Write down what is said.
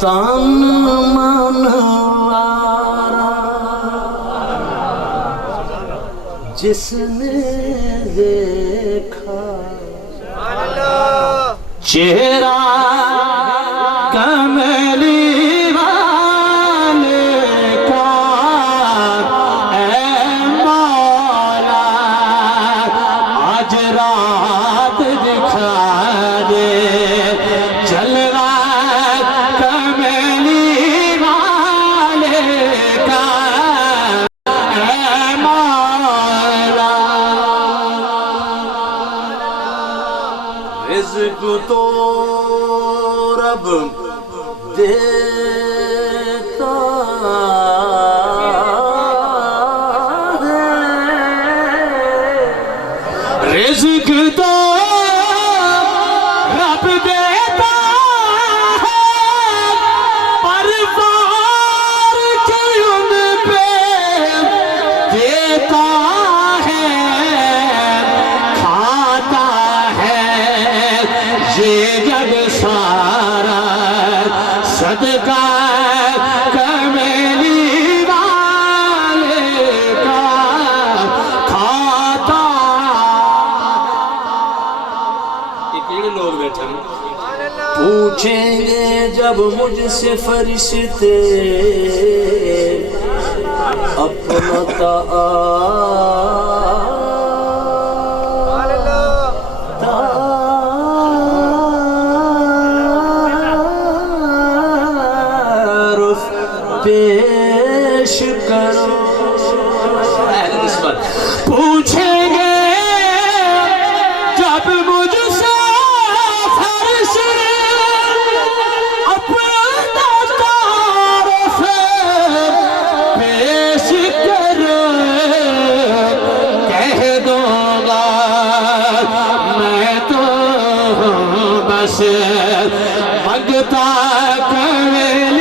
تن منوارا جس نے دیکھا چہرہ کملی والے کا اے مولا آج رات دکھا دے جلوہ کملی والے کا اے مولا رزق تو رب دیتا ہے رزق تو رب دیتا ہے پر بار کے ان پہ دیتا ہے کھاتا ہے یہ جگ سارا صدقہ کملی والے کا کھاتا ایک لوگ بیٹھے پوچھیں گے جب مجھ سے فرشتے اپنا پیش کرو پوچھیں گے جب مجھ سے فرشتے اپنا تعارف پیش کرو کہہ دوں گا میں تو بس مانگتا کملی